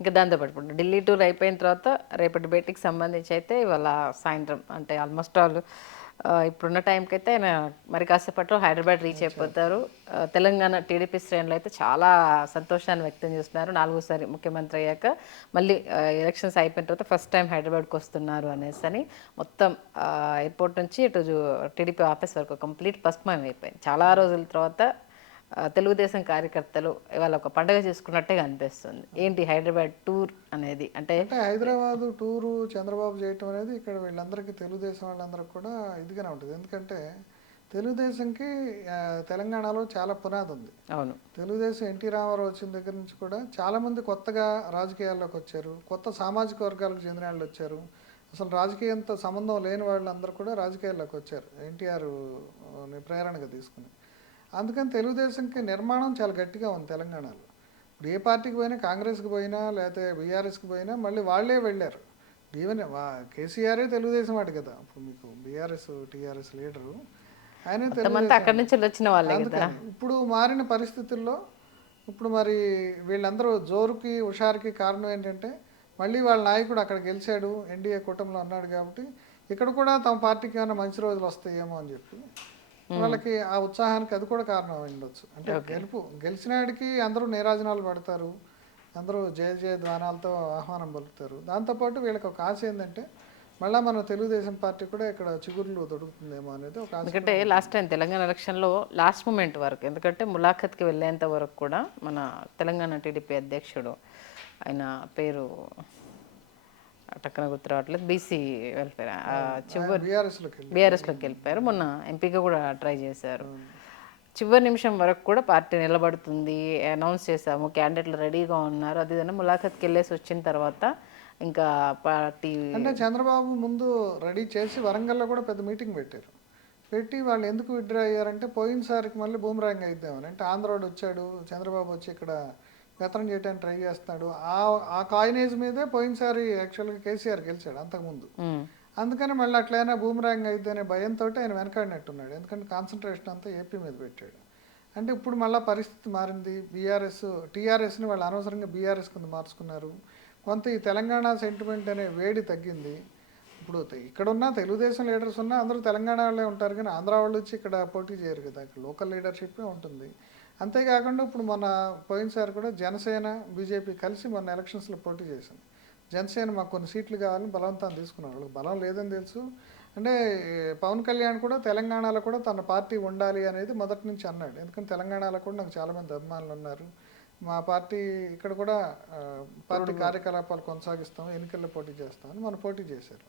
ఇంకా దాంతోపాటు ఇప్పుడు ఢిల్లీ టూర్ అయిపోయిన తర్వాత రేపటి భేటీకి సంబంధించి అయితే ఇవాళ సాయంత్రం అంటే ఆల్మోస్ట్ ఆల్ ఇప్పుడున్న టైంకి అయితే ఆయన మరి కాసేపట్లో హైదరాబాద్ రీచ్ అయిపోతారు. తెలంగాణ టీడీపీ శ్రేణులు అయితే చాలా సంతోషాన్ని వ్యక్తం చేస్తున్నారు. నాలుగోసారి ముఖ్యమంత్రి అయ్యాక మళ్ళీ ఎలక్షన్స్ అయిపోయిన తర్వాత ఫస్ట్ టైం హైదరాబాద్కి వస్తున్నారు అనేసి అని మొత్తం ఎయిర్పోర్ట్ నుంచి ఇటు టీడీపీ ఆఫీస్ వరకు కంప్లీట్ పసుపుమయం అయిపోయింది. చాలా రోజుల తర్వాత తెలుగుదేశం కార్యకర్తలు ఇవాళ ఒక పండుగ చేసుకున్నట్టే అనిపిస్తుంది. ఏంటి హైదరాబాద్ టూర్ అనేది అంటే అంటే హైదరాబాద్ టూరు చంద్రబాబు చేయటం అనేది ఇక్కడ వీళ్ళందరికీ తెలుగుదేశం వాళ్ళందరికీ కూడా ఇదిగానే ఉంటుంది. ఎందుకంటే తెలుగుదేశంకి తెలంగాణలో చాలా పునాది ఉంది. అవును, తెలుగుదేశం ఎన్టీ రామారావు వచ్చిన దగ్గర నుంచి కూడా చాలామంది కొత్తగా రాజకీయాల్లోకి వచ్చారు. కొత్త సామాజిక వర్గాలకు చెందిన వాళ్ళు వచ్చారు. అసలు రాజకీయంతో సంబంధం లేని వాళ్ళందరూ కూడా రాజకీయాల్లోకి వచ్చారు ఎన్టీఆర్ ప్రేరణగా తీసుకుని. అందుకని తెలుగుదేశంకి నిర్మాణం చాలా గట్టిగా ఉంది తెలంగాణలో. ఇప్పుడు ఏ పార్టీకి పోయినా, కాంగ్రెస్కి పోయినా లేకపోతే బీఆర్ఎస్కి పోయినా మళ్ళీ వాళ్ళే వెళ్ళారు. ఈవెన్ కేసీఆరే తెలుగుదేశం వాడు కదా. ఇప్పుడు మీకు బీఆర్ఎస్ టీఆర్ఎస్ లీడరు ఆయనే అక్కడి నుంచి తెలుగుదేశం. వచ్చిన వాళ్ళే కదా. అందుకని ఇప్పుడు మారిన పరిస్థితుల్లో ఇప్పుడు మరి వీళ్ళందరూ జోరుకి హుషారుకి కారణం ఏంటంటే మళ్ళీ వాళ్ళ నాయకుడు అక్కడ గెలిచాడు, ఎన్డీఏ కూటమిలో ఉన్నాడు కాబట్టి ఇక్కడ కూడా తమ పార్టీకి ఏమైనా మంచి రోజులు వస్తాయేమో అని చెప్పి వాళ్ళకి ఆ ఉత్సాహానికి అది కూడా కారణం అయి ఉండొచ్చు. అంటే గెలిచినాడికి అందరూ నీరాజనాలు పడతారు, అందరూ జయ జయ ధ్వానాలతో ఆహ్వానం పలుకుతారు. దాంతోపాటు వీళ్ళకి ఒక ఆశ ఏంటంటే మళ్ళీ మన తెలుగుదేశం పార్టీ కూడా ఇక్కడ చిగుర్లు దొరుకుతుందేమో అనేది ఒక ఆశ. ఎందుకంటే లాస్ట్ టైం తెలంగాణ ఎలక్షన్లో లాస్ట్ మూమెంట్ వరకు, ఎందుకంటే ములాఖత్కి వెళ్ళేంత వరకు కూడా మన తెలంగాణ టీడీపీ అధ్యక్షుడు ఆయన పేరు టక్కన గుర్తు రావట్లేదు, బీసీ వెల్ఫేర్ చివరి బీఆర్ఎస్లోకి వెళ్ళిపోయారు. మొన్న ఎంపీగా కూడా ట్రై చేశారు. చివరి నిమిషం వరకు కూడా పార్టీ నిలబడుతుంది, అనౌన్స్ చేశాము, క్యాండిడేట్లు రెడీగా ఉన్నారు, అది ఇదని ములాఖత్కి వెళ్ళేసి వచ్చిన తర్వాత ఇంకా పార్టీ అంటే చంద్రబాబు ముందు రెడీ చేసి వరంగల్లో కూడా పెద్ద మీటింగ్ పెట్టారు. పెట్టి వాళ్ళు ఎందుకు విత్డ్రా అయ్యారంటే పోయినసారికి మళ్ళీ బూమరాంగ్ అయిద్దామని. అంటే ఆంధ్రోడు వచ్చాడు, చంద్రబాబు వచ్చి ఇక్కడ గతం చేయడానికి ట్రై చేస్తున్నాడు. ఆ కాయినేజ్ మీదే పోయినసారి యాక్చువల్గా కేసీఆర్ గెలిచాడు అంతకుముందు. అందుకని మళ్ళీ అట్లయినా బూమరాంగ్ అయితే అనే భయంతో ఆయన వెనకాడినట్టున్నాడు. ఎందుకంటే కాన్సన్ట్రేషన్ అంతా ఏపీ మీద పెట్టాడు. అంటే ఇప్పుడు మళ్ళీ పరిస్థితి మారింది. టీఆర్ఎస్ని వాళ్ళు అనవసరంగా బీఆర్ఎస్ కింద మార్చుకున్నారు. కొంత ఈ తెలంగాణ సెంటిమెంట్ అనే వేడి తగ్గింది. ఇప్పుడు ఇక్కడున్న తెలుగుదేశం లీడర్స్ ఉన్నా అందరూ తెలంగాణ వాళ్ళే ఉంటారు, కానీ ఆంధ్ర వాళ్ళు వచ్చి ఇక్కడ పోటీ చేయరు కదా. ఇక్కడ లోకల్ లీడర్షిప్పే ఉంటుంది. అంతేకాకుండా ఇప్పుడు మన పోయినసారి కూడా జనసేన బీజేపీ కలిసి మొన్న ఎలక్షన్స్లో పోటీ చేసింది. జనసేన మాకు కొన్ని సీట్లు కావాలని బలవంతాన్ని తీసుకున్నారు. వాళ్ళకి బలం లేదని తెలుసు. అంటే పవన్ కళ్యాణ్ కూడా తెలంగాణలో కూడా తన పార్టీ ఉండాలి అనేది మొదటి నుంచి అన్నాడు. ఎందుకంటే తెలంగాణలో కూడా నాకు చాలామంది అభిమానులు ఉన్నారు, మా పార్టీ ఇక్కడ కూడా పార్టీ కార్యకలాపాలు కొనసాగిస్తాం, ఎన్నికల్లో పోటీ చేస్తామని మన పోటీ చేశారు.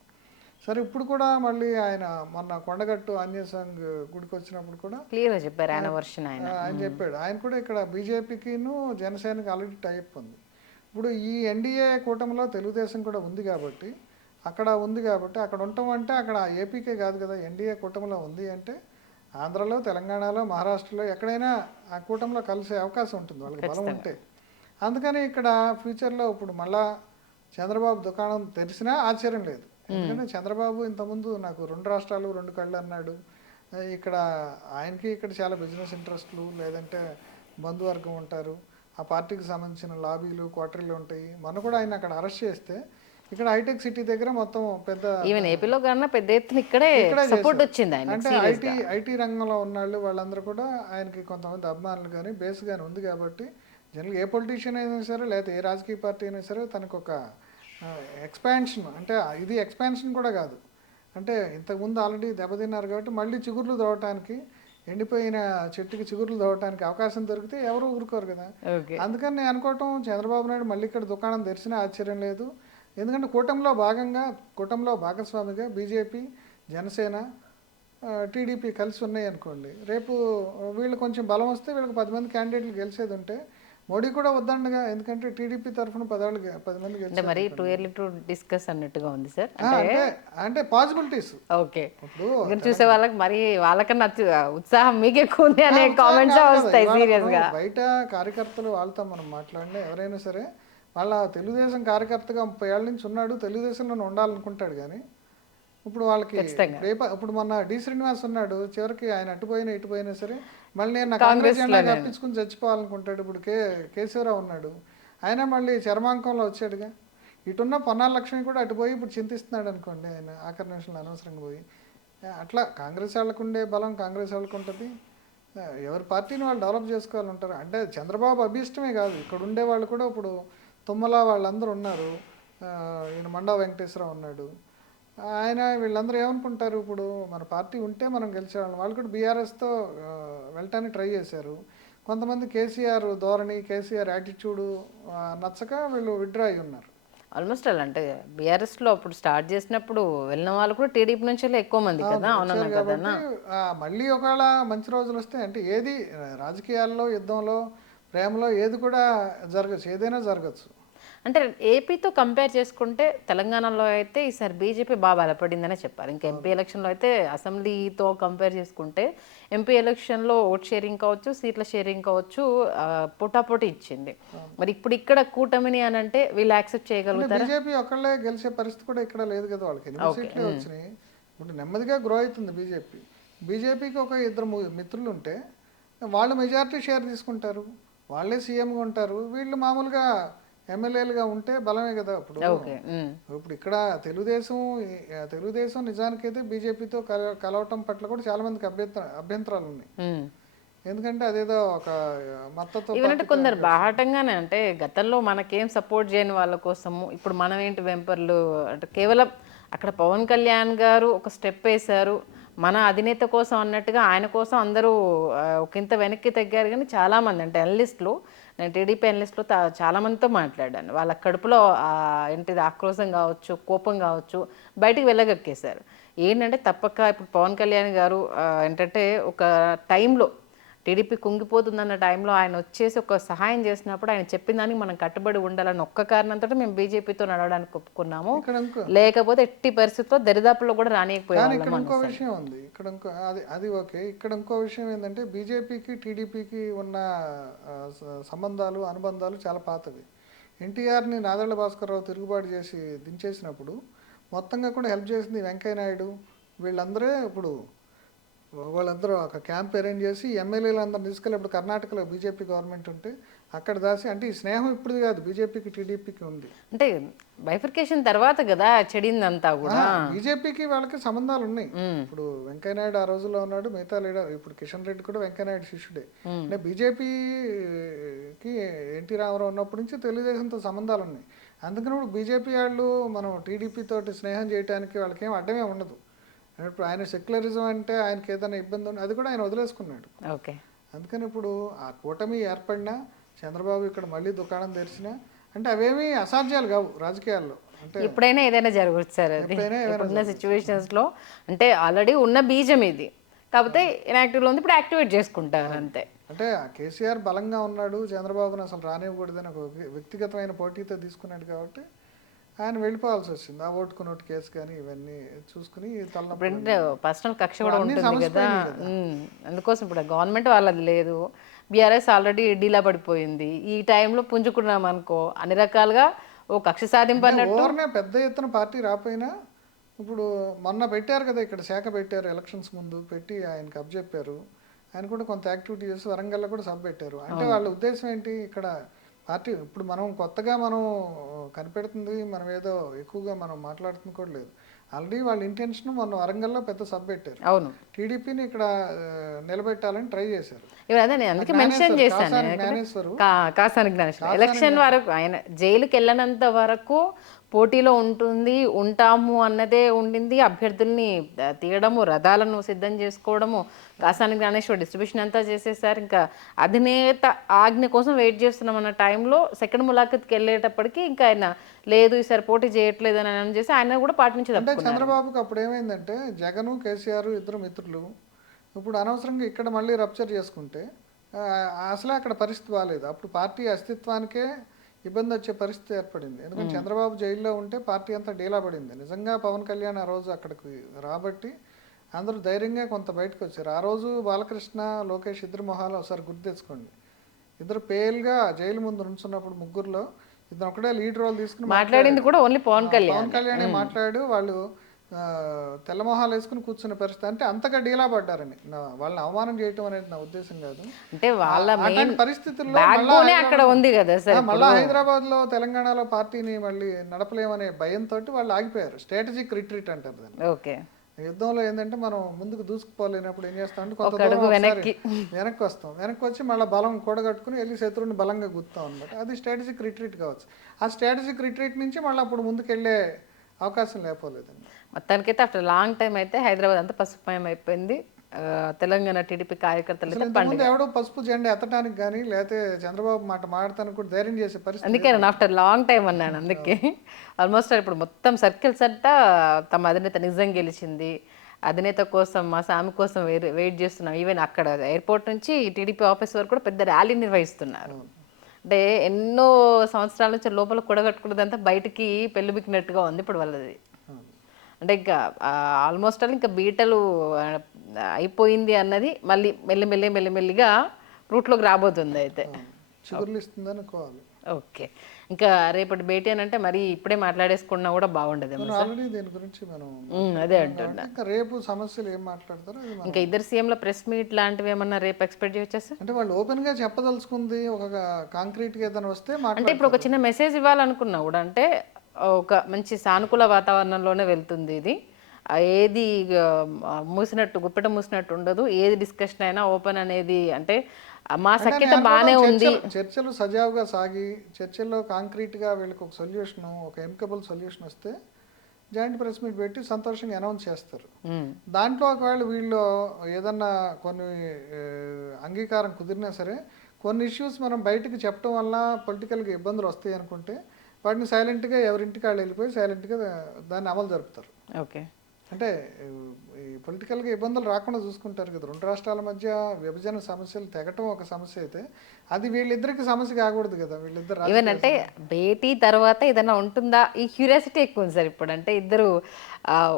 సరే ఇప్పుడు కూడా మళ్ళీ ఆయన మొన్న కొండగట్టు ఆంజనేయ స్వామి గుడికి వచ్చినప్పుడు కూడా క్లియర్గా చెప్పారు ఆయన చెప్పాడు. ఆయన కూడా ఇక్కడ బీజేపీకిను జనసేనకి ఆల్రెడీ టైప్ ఉంది. ఇప్పుడు ఈ ఎన్డీఏ కూటమిలో తెలుగుదేశం కూడా ఉంది కాబట్టి అక్కడ ఉండటం అంటే అక్కడ ఏపీకే కాదు కదా, ఎన్డీఏ కూటమిలో ఉంది అంటే ఆంధ్రలో, తెలంగాణలో, మహారాష్ట్రలో ఎక్కడైనా ఆ కూటమిలో కలిసే అవకాశం ఉంటుంది వాళ్ళకి బలం ఉంటే. అందుకని ఇక్కడ ఫ్యూచర్లో ఇప్పుడు మళ్ళా చంద్రబాబు దుకాణం తెరిచినా ఆశ్చర్యం లేదు. ఎందుకంటే చంద్రబాబు ఇంతకుముందు నాకు 2 రాష్ట్రాలు 2 కళ్ళు అన్నాడు. ఇక్కడ ఆయనకి ఇక్కడ చాలా బిజినెస్ ఇంట్రెస్ట్లు లేదంటే బంధువర్గం ఉంటారు, ఆ పార్టీకి సంబంధించిన లాబీలు క్వార్టర్లు ఉంటాయి. మొన్న కూడా ఆయన అక్కడ అరెస్ట్ చేస్తే ఇక్కడ హైటెక్ సిటీ దగ్గర మొత్తం పెద్ద ఈవెన్ ఏపీలో కన్నా పెద్ద ఎత్తున ఇక్కడే సపోర్ట్ వచ్చింది ఆయన. అంటే ఐటీ రంగంలో ఉన్నాళ్ళు వాళ్ళందరూ కూడా ఆయనకి కొంతమంది అభిమానులు కానీ బేస్ కానీ ఉంది కాబట్టి జనరల్గా ఏ పొలిటీషియన్ అయినా సరే లేకపోతే ఏ రాజకీయ పార్టీ అయినా సరే తనకు ఒక ఎక్స్పాన్షన్, అంటే ఇది ఎక్స్పాన్షన్ కూడా కాదు, అంటే ఇంతకుముందు ఆల్రెడీ దెబ్బతిన్నారు కాబట్టి మళ్ళీ చిగుర్లు దొరకటానికి, ఎండిపోయిన చెట్టుకి చిగుర్లు దొరకటానికి అవకాశం దొరికితే ఎవరు ఊరుకోరు కదా. అందుకని నేను అనుకోవటం చంద్రబాబు నాయుడు మళ్ళీ ఇక్కడ దుకాణం తెరిచినా ఆశ్చర్యం లేదు. ఎందుకంటే కూటమిలో భాగస్వామిగా బీజేపీ, జనసేన, టీడీపీ కలిసి ఉన్నాయి అనుకోండి. రేపు వీళ్ళు కొంచెం బలం వస్తే వీళ్ళకి 10 మంది క్యాండిడేట్లు గెలిచేది ఉంటే మోడీ కూడా వద్దండగా. ఎందుకంటే టీడీపీ తరఫున 10 మంది గెలిచారు. మరి టూ ఇయర్లీ టు డిస్కస్ అన్నట్టుగా ఉంది సార్. అంటే పాసిబిలిటీస్. ఓకే, ఇప్పుడు చూసే వాళ్ళకి మరి వాళ్ళకన్నా ఉత్సాహం మీకు ఎక్కువ ఉంది అనే కామెంట్స్ వస్తాయి సీరియస్ గా. బయట కార్యకర్తలు వాళ్ళతో మనం మాట్లాడినా ఎవరైనా సరే వాళ్ళ తెలుగుదేశం కార్యకర్తగా 30 ఏళ్ళ నుంచి ఉన్నాడు, తెలుగుదేశంలో ఉండాలనుకుంటాడు. కానీ ఇప్పుడు వాళ్ళకి ఇప్పుడు మొన్న డి శ్రీనివాస్ ఉన్నాడు, చివరికి ఆయన ఇటుపోయినా సరే మళ్ళీ నేను కాంగ్రెస్ జెండా కప్పించుకుని చచ్చిపోవాలనుకుంటాడు. ఇప్పుడు కేశవరావు ఉన్నాడు, ఆయన మళ్ళీ చర్మాంకంలో వచ్చాడుగా. ఇటున్న పొన్నాల లక్ష్మి కూడా అటు పోయి ఇప్పుడు చింతిస్తున్నాడు అనుకోండి, ఆయన ఆఖరి నిమిషంలో అనవసరంగా పోయి. అట్లా కాంగ్రెస్ వాళ్ళకు ఉండే బలం కాంగ్రెస్ వాళ్ళకు ఉంటుంది. ఎవరి పార్టీని వాళ్ళు డెవలప్ చేసుకోవాలి ఉంటారు. అంటే చంద్రబాబు అభీష్టమే కాదు, ఇక్కడ ఉండే వాళ్ళు కూడా ఇప్పుడు తుమ్మల వాళ్ళందరూ ఉన్నారు, ఈయన మండా వెంకటేశ్వరరావు ఉన్నాడు, ఆయన వీళ్ళందరూ ఏమనుకుంటారు, ఇప్పుడు మన పార్టీ ఉంటే మనం గెలిచేవాళ్ళం. వాళ్ళు కూడా బీఆర్ఎస్తో వెళ్ళటానికి ట్రై చేశారు. కొంతమంది కేసీఆర్ ధోరణి, కేసీఆర్ యాటిట్యూడు నచ్చక వీళ్ళు విత్డ్రా అయి ఉన్నారు. ఆల్మోస్ట్ అలా అంటే బీఆర్ఎస్లో అప్పుడు స్టార్ట్ చేసినప్పుడు వెళ్ళిన వాళ్ళు కూడా టీడీపీ నుంచి ఎక్కువ మంది కదా. అవునన్నా కదా. మళ్ళీ ఒకవేళ మంచి రోజులు వస్తే అంటే ఏది రాజకీయాల్లో, యుద్ధంలో, ప్రేమలో ఏది కూడా జరగచ్చు, ఏదైనా జరగచ్చు. అంటే ఏపీతో కంపేర్ చేసుకుంటే తెలంగాణలో అయితే ఈసారి బీజేపీ బాగా బలపడిందనే చెప్పాలి. ఇంకా ఎంపీ ఎలక్షన్లో అయితే అసెంబ్లీతో కంపేర్ చేసుకుంటే ఎంపీ ఎలక్షన్లో ఓట్ షేరింగ్ కావచ్చు, సీట్ల షేరింగ్ కావచ్చు, పోటాపోటీ ఇచ్చింది. మరి ఇప్పుడు ఇక్కడ కూటమిని అని అంటే వీళ్ళు యాక్సెప్ట్ చేయగలుగుతారు. బీజేపీ ఒకళ్ళే గెలిచే పరిస్థితి కూడా ఇక్కడ లేదు కదా, వాళ్ళకి 8 సీట్లే వచ్చినాయి. ఇప్పుడు నెమ్మదిగా గ్రో అవుతుంది బీజేపీ. బీజేపీకి ఒక 2 మిత్రులు ఉంటే వాళ్ళు మెజారిటీ షేర్ తీసుకుంటారు, వాళ్ళే సీఎంగా ఉంటారు, వీళ్ళు మామూలుగా ఎమ్మెల్యేలుగా ఉంటే బలమే కదా. ఇప్పుడు ఇక్కడ తెలుగుదేశం నిజానికైతే బీజేపీతో కలవటం పట్ల కూడా చాలా మందికి అభ్యంతరాలు ఉన్నాయి. ఎందుకంటే అదేదో ఒక మద్దతు ఇవన్నీ కొందరు బాహటంగానే, అంటే గతంలో మనకేం సపోర్ట్ చేయని వాళ్ళ కోసము ఇప్పుడు మనం ఏంటి వెంపర్లు అంటే కేవలం అక్కడ పవన్ కళ్యాణ్ గారు ఒక స్టెప్ వేశారు మన అధినేత కోసం అన్నట్టుగా ఆయన కోసం అందరూ ఒకంత వెనక్కి తగ్గారు. కానీ చాలామంది అంటే అనలిస్టులు, నేను టీడీపీ అనలిస్టులు చాలామందితో మాట్లాడాను, వాళ్ళ కడుపులో ఏంటిది ఆక్రోశం కావచ్చు, కోపం కావచ్చు బయటికి వెళ్ళగక్కేశారు. ఏంటంటే తప్పక ఇప్పుడు పవన్ కళ్యాణ్ గారు ఏంటంటే ఒక టైంలో టీడీపీ కుంగిపోతుందన్న టైంలో ఆయన వచ్చేసి ఒక సహాయం చేసినప్పుడు ఆయన చెప్పిన దానికి మనం కట్టుబడి ఉండాలని ఒక్క కారణంతో మేము బీజేపీతో నడవడానికి ఒప్పుకున్నాము, లేకపోతే ఎట్టి పరిస్థితుల్లో దరిదాపుల్లో కూడా రానియకపోయాము. ఇక్కడ ఇంకో విషయం ఉంది, ఇక్కడ ఇంకో అది ఓకే. ఇక్కడ ఇంకో విషయం ఏంటంటే బీజేపీకి టీడీపీకి ఉన్న సంబంధాలు, అనుబంధాలు చాలా పాతవి. ఎన్టీఆర్ని నాదెళ్ల భాస్కర్రావు తిరుగుబాటు చేసి దించేసినప్పుడు మొత్తంగా కూడా హెల్ప్ చేసింది వెంకయ్యనాయుడు. వీళ్ళందరూ ఇప్పుడు వాళ్ళందరూ ఒక క్యాంప్ అరేంజ్ చేసి ఎమ్మెల్యేలు అందరూ తీసుకెళ్ళి ఇప్పుడు కర్ణాటకలో బీజేపీ గవర్నమెంట్ ఉంటే అక్కడ దాసి, అంటే ఈ స్నేహం ఇప్పుడు కాదు, బీజేపీకి టీడీపీకి ఉంది. అంటే బైఫర్కేషన్ తర్వాత కదా చెడిందంతా కూడా. బీజేపీకి వాళ్ళకి సంబంధాలు ఉన్నాయి. ఇప్పుడు వెంకయ్యనాయుడు ఆ రోజుల్లో ఉన్నాడు, మిగతా లీడర్ ఇప్పుడు కిషన్ రెడ్డి కూడా వెంకయ్యనాయుడు శిష్యుడే. అంటే బీజేపీకి ఎన్టీ రామారావు ఉన్నప్పటి నుంచి తెలుగుదేశంతో సంబంధాలు ఉన్నాయి. అందుకని ఇప్పుడు బీజేపీ వాళ్ళు మనం టీడీపీ తోటి స్నేహం చేయడానికి వాళ్ళకి ఏం అడ్డమే ఉండదు. ఇప్పుడు ఆయన సెక్యులరిజం అంటే ఆయనకి ఏదైనా ఇబ్బంది ఉంది, అది కూడా ఆయన వదిలేసుకున్నాడు. ఓకే. అందుకని ఇప్పుడు ఆ కూటమి ఏర్పడినా, చంద్రబాబు ఇక్కడ మళ్ళీ దుకాణం తెరిచినా అంటే అవేమీ అసాధ్యాలు కావు రాజకీయాల్లో. అంటే ఎప్పుడైనా ఏదైనా జరగవచ్చు సార్, అది ఇప్పుడున్న సిచ్యువేషన్స్లో. అంటే ఆల్రెడీ ఉన్న బీజం ఇది, కాకపోతే ఇన్యాక్టివ్లో ఉంది, ఇప్పుడు యాక్టివేట్ చేసుకుంటారు అంతే. అంటే కేసీఆర్ బలంగా ఉన్నాడు, చంద్రబాబును అసలు రానివ్వకూడదని ఒక వ్యక్తిగతమైన పోటీతో తీసుకున్నాడు కాబట్టి ఆయన వెళ్ళిపోవాల్సి వచ్చింది. ఆ ఓటుకు నోటు కేసు కానీ ఇవన్నీ చూసుకుని పర్సనల్ కక్ష కూడా ఉంటుంది కదా. అందుకోసం ఇప్పుడు గవర్నమెంట్ వాళ్ళది లేదు, బీఆర్ఎస్ ఆల్రెడీ డీలా పడిపోయింది. ఈ టైంలో పుంజుకున్నాం అనుకో అన్ని రకాలుగా ఓ కక్ష సాధింపు అన్నట్టు. పెద్ద ఎత్తున పార్టీ రాపోయినా ఇప్పుడు మొన్న పెట్టారు కదా, ఇక్కడ శాఖ పెట్టారు, ఎలక్షన్స్ ముందు పెట్టి ఆయనకు అప్పచెప్పారు. ఆయన కూడా కొంత యాక్టివిటీ చేసి వరంగల్లో కూడా సభ పెట్టారు. అంటే వాళ్ళ ఉద్దేశం ఏంటి, ఇక్కడ పార్టీ ఇప్పుడు మనం కొత్తగా మనం కనిపెడుతుంది, మనం ఏదో ఎక్కువగా మనం మాట్లాడుతుంది కూడా లేదు. ఆల్రెడీ వాళ్ళ ఇంటెన్షన్ మొన్న వరంగల్లో పెద్ద సభ పెట్టారు. అవును, టీడీపీని ఇక్కడ నిలబెట్టాలని ట్రై చేశారు. అందుకే మెన్షన్ చేశాను కాసాని జ్ఞానేశ్వర్. ఎలక్షన్ వరకు ఆయన జైలుకి వెళ్ళనంత వరకు పోటీలో ఉంటాము అన్నదే ఉండింది. అభ్యర్థుల్ని తీయడము, రథాలను సిద్ధం చేసుకోవడము, కాసాని జ్ఞానేశ్వర్ డిస్ట్రిబ్యూషన్ అంతా చేసేసారు. ఇంకా అధినేత ఆజ్ఞ కోసం వెయిట్ చేస్తున్నాం అన్న టైంలో సెకండ్ ములాఖత్కి వెళ్ళేటప్పటికి ఇంకా ఆయన లేదు ఈసారి పోటీ చేయట్లేదు అని అనౌన్స్ చేసి ఆయన కూడా పార్టీ నుంచి అంటే చంద్రబాబుకి అప్పుడు ఏమైందంటే జగన్, కేసీఆర్ ఇద్దరు మిత్రులు. ఇప్పుడు అనవసరంగా ఇక్కడ మళ్ళీ రప్చర్ చేసుకుంటే అసలే అక్కడ పరిస్థితి బాగాలేదు. అప్పుడు పార్టీ అస్తిత్వానికే ఇబ్బంది వచ్చే పరిస్థితి ఏర్పడింది. ఎందుకంటే చంద్రబాబు జైల్లో ఉంటే పార్టీ అంతా డీలా పడింది. నిజంగా పవన్ కళ్యాణ్ ఆ రోజు అక్కడికి రాబట్టి అందరూ ధైర్యంగా కొంత బయటకు వచ్చారు. ఆ రోజు బాలకృష్ణ, లోకేష్ ఇద్దరు మొహాలు ఒకసారి గుర్తు తెచ్చుకోండి. ఇద్దరు పేల్గా జైలు ముందు నుంచున్నప్పుడు ముగ్గురులో ఇద్దరు ఒకటే లీడ్ రోల్ తీసుకుని మాట్లాడింది కూడా ఓన్లీ పవన్ కళ్యాణ్. పవన్ కళ్యాణ్ మాట్లాడు. వాళ్ళు తెల్లమొహాలు వేసుకుని కూర్చున్న పరిస్థితి. అంటే అంతగా డీలా పడ్డారని వాళ్ళని అవమానం చేయటం అనేది నా ఉద్దేశం కాదు. అంటే వాళ్ళ అట్లాంటి పరిస్థితుల్లో బ్యాక్బోనే అక్కడ ఉంది కదా సార్. మళ్ళీ హైదరాబాద్లో తెలంగాణలో పార్టీని మళ్ళీ నడపలేమనే భయంతో వాళ్ళు ఆగిపోయారు. స్ట్రాటజిక్ రిట్రీట్ అంటారు దాన్ని. ఓకే. యుద్ధంలో ఏంటంటే మనం ముందుకు దూసుకుపోలేనప్పుడు ఏం చేస్తామంటే కొంత ఒక అడుగు దూరం వెనక్కి వెనక్కి వస్తాం. వెనక్కి వచ్చి మళ్ళీ బలం కూడగట్టుకుని వెళ్ళి శత్రువుని బలంగా గుర్తాం అనమాట. అది స్ట్రాటజిక్ రిట్రీట్ కావచ్చు. ఆ స్ట్రాటజిక్ రిట్రీట్ నుంచి మళ్ళీ అప్పుడు ముందుకు వెళ్ళే అవకాశం లేకపోలేదండి. మొత్తానికైతే ఆఫ్టర్ లాంగ్ టైం అయితే హైదరాబాద్ అంతా పసుపుమయం అయిపోయింది. తెలంగాణ టీడీపీ కార్యకర్తలు అయితే ఇంతకుముందు ఎవడో పసుపు జెండా ఎత్తడానికి కానీ లేకపోతే చంద్రబాబు మాట మాడటానికి కూడా ధైర్యం చేసే పరిస్థితి. అందుకే నేను ఆఫ్టర్ లాంగ్ టైం అన్నాను. అందుకే ఆల్మోస్ట్ ఇప్పుడు మొత్తం సర్కిల్స్ అంతా తమ అధినేత నిజం గెలిచింది, అధినేత కోసం మా సామి కోసం వెయిట్ చేస్తున్నాం. ఈవెన్ అక్కడ ఎయిర్పోర్ట్ నుంచి టీడీపీ ఆఫీస్ వరకు కూడా పెద్ద ర్యాలీ నిర్వహిస్తున్నారు. అంటే ఎన్నో సంవత్సరాల నుంచి లోపల కూడగట్టుకున్నదంతా బయటికి పెళ్ళిబిక్కినట్టుగా ఉంది ఇప్పుడు వాళ్ళది. అంటే ఇంకా ఆల్మోస్ట్ ఆల్ ఇంకా బీటలు అయిపోయింది అన్నది మళ్ళీ మెల్లిమెల్లిగా రూట్లోకి రాబోతుంది అయితే. చిగుర్లు ఇస్తుంది అనుకోవాలి. ఓకే. ఇంకా రేపటి భేటీ అని అంటే మరి ఇప్పుడే మాట్లాడేసుకున్నా కూడా బాగుండదు. ఆల్రెడీ దీని గురించి మనం అదే అంటున్నా. ఇంకా రేపు సమస్యలు ఏం మాట్లాడతారో ఇంకా ఇద్దరు సీఎంల ప్రెస్ మీట్ లాంటివి ఏమన్నా రేపు ఎక్స్పెక్ట్ చేయొచ్చా సార్? అంటే వాళ్ళు ఓపెన్ గా చెప్పదలుచుకుంది ఒక కాంక్రీట్ గా ఏదైనా వస్తే అంటే ఇప్పుడు ఒక చిన్న మెసేజ్ ఇవ్వాలనుకున్నా కూడా అంటే ఒక మంచి సానుకూల వాతావరణంలోనే వెళ్తుంది ఇది. ఏది గుప్పెట మూసినట్టు ఉండదు. ఏది డిస్కషన్ అయినా ఓపెన్ అనేది అంటే మా సఖ్యత బాగానే ఉంది. చర్చలు సజావుగా సాగి చర్చల్లో కాంక్రీట్ గా వీళ్ళకి ఒక సొల్యూషన్, ఒక ఎమికబుల్ సొల్యూషన్ వస్తే జాయింట్ ప్రెస్ మీట్ పెట్టి సంతోషంగా అనౌన్స్ చేస్తారు. దాంట్లో ఒకవేళ వీళ్ళు ఏదన్నా కొన్ని అంగీకారం కుదిరినా సరే కొన్ని ఇష్యూస్ మనం బయటకు చెప్పడం వల్ల పొలిటికల్గా ఇబ్బందులు వస్తాయి అనుకుంటే వాటిని సైలెంట్గా ఎవరింటికి వాళ్ళు వెళ్ళిపోయి సైలెంట్గా దాన్ని అమలు జరుపుతారు. ఓకే. అంటే ఈ పొలిటికల్గా ఇబ్బందులు రాకుండా చూసుకుంటారు కదా. రెండు రాష్ట్రాల మధ్య విభజన సమస్యలు తెగటం ఒక సమస్య అయితే అది వీళ్ళిద్దరికి సమస్య కాకూడదు కదా. వీళ్ళిద్దరు ఈవెన్ అంటే భేటీ తర్వాత ఏదైనా ఉంటుందా ఈ క్యూరియాసిటీ ఎక్కువ ఉంది సార్ ఇప్పుడు. అంటే ఇద్దరు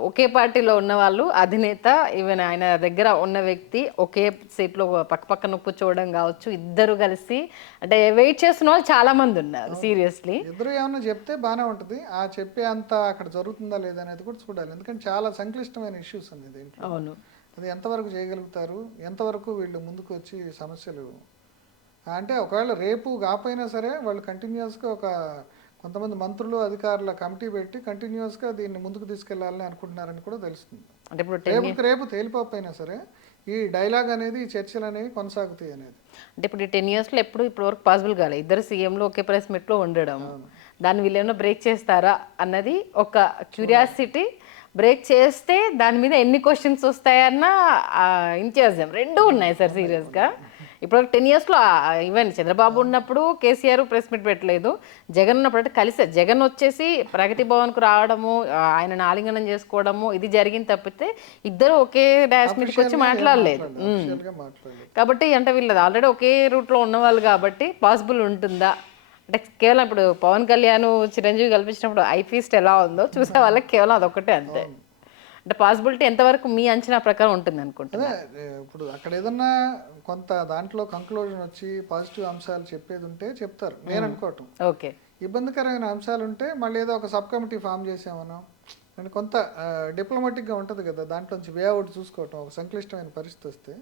ఒకే పార్టీలో ఉన్న వాళ్ళు, అధినేత ఈవెన్ ఆయన దగ్గర ఉన్న వ్యక్తి ఒకే సీట్లో పక్కన కూర్చోవడం కావచ్చు, ఇద్దరు కలిసి అంటే వెయిట్ చేస్తున్న వాళ్ళు చాలా మంది ఉన్నారు సీరియస్లీ. ఇద్దరు ఏమన్నా చెప్తే బాగానే ఉంటుంది. ఆ చెప్పే అంత అక్కడ జరుగుతుందా లేదా అనేది కూడా చూడాలి. ఎందుకంటే చాలా సంక్లిష్టమైన ఇష్యూస్ ఉంది దీంట్లో. అవును. అది ఎంతవరకు చేయగలుగుతారు, ఎంతవరకు వీళ్ళు ముందుకు వచ్చి సమస్యలు అంటే ఒకవేళ రేపు కాకపోయినా సరే వాళ్ళు కంటిన్యూస్గా ఒక కొంతమంది మంత్రులు అధికారుల కమిటీ పెట్టి కంటిన్యూస్గా దీన్ని ముందుకు తీసుకెళ్లాలని అనుకుంటున్నారని కూడా తెలుస్తుంది. అంటే ఇప్పుడు రేపు తేలిపోయినా సరే ఈ డైలాగ్ అనేది ఈ చర్చలు అనేవి కొనసాగుతాయి అనేది. అంటే ఇప్పుడు ఈ 10 yearsలో ఇప్పుడు వరకు పాసిబుల్ కాలేదు ఇద్దరు సీఎంలు ఒకే ప్రెస్ మీట్లో ఉండడం. దాన్ని వీళ్ళు ఏమైనా బ్రేక్ చేస్తారా అన్నది ఒక క్యూరియాసిటీ. బ్రేక్ చేస్తే దాని మీద ఎన్ని క్వశ్చన్స్ వస్తాయన్న ఇంచార్జం రెండూ ఉన్నాయి సార్ సీరియస్గా. ఇప్పుడు 10 yearsలో ఈవెన్ చంద్రబాబు ఉన్నప్పుడు కేసీఆర్ ప్రెస్ మీట్ పెట్టలేదు, జగన్ ఉన్నప్పుడు అంటే కలిసి జగన్ వచ్చేసి ప్రగతి భవన్కు రావడము, ఆయనను ఆలింగనం చేసుకోవడము ఇది జరిగింది తప్పితే ఇద్దరు ఒకే డాష్ మీదకి వచ్చి మాట్లాడలేదు. కాబట్టి అంటే వీళ్ళు ఆల్రెడీ ఒకే రూట్లో ఉన్నవాళ్ళు కాబట్టి పాసిబుల్ ఉంటుందా అంటే కేవలం ఇప్పుడు పవన్ కళ్యాణ్ చిరంజీవి కల్పించినప్పుడు ఐఫీస్ట్ ఎలా ఉందో చూసే వాళ్ళకి కేవలం అదొక్కటే అంతే. అంటే పాసిబిలిటీ ఎంతవరకు మీ అంచనా ప్రకారం ఉంటుంది అనుకుంటున్నా? ఇప్పుడు అక్కడ ఏదన్నా కొంత దాంట్లో కంక్లూజన్ వచ్చి పాజిటివ్ అంశాలు చెప్పేది ఉంటే చెప్తారు నేను అనుకోవటం. ఓకే. ఇబ్బందికరమైన అంశాలు ఉంటే మళ్ళీ ఏదో ఒక సబ్ కమిటీ ఫామ్ చేసామనో అంటే కొంత డిప్లొమాటిక్గా ఉంటుంది కదా, దాంట్లోంచి వే అవుట్ చూసుకోవటం ఒక సంక్లిష్టమైన పరిస్థితి వస్తే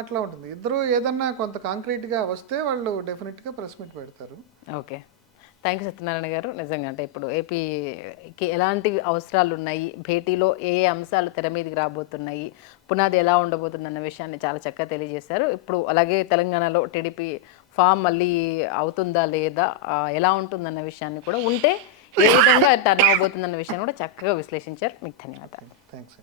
అట్లా ఉంటుంది. ఇద్దరు ఏదన్నా కొంత కాంక్రీట్గా వస్తే వాళ్ళు డెఫినెట్గా ప్రెస్ మీట్ పెడతారు. ఓకే. థ్యాంక్ యూ సత్యనారాయణ గారు. నిజంగా అంటే ఇప్పుడు ఏపీకి ఎలాంటి అవసరాలు ఉన్నాయి, భేటీలో ఏ అంశాలు తెర మీదకి రాబోతున్నాయి, పునాది ఎలా ఉండబోతుంది అన్న విషయాన్ని చాలా చక్కగా తెలియజేశారు. ఇప్పుడు అలాగే తెలంగాణలో టీడీపీ ఫామ్ మళ్ళీ అవుతుందా లేదా, ఎలా ఉంటుందన్న విషయాన్ని కూడా ఉంటే ఏ విధంగా టర్న్ అవబోతుందన్న విషయాన్ని కూడా చక్కగా విశ్లేషించారు. మీకు ధన్యవాదాలు. థ్యాంక్స్.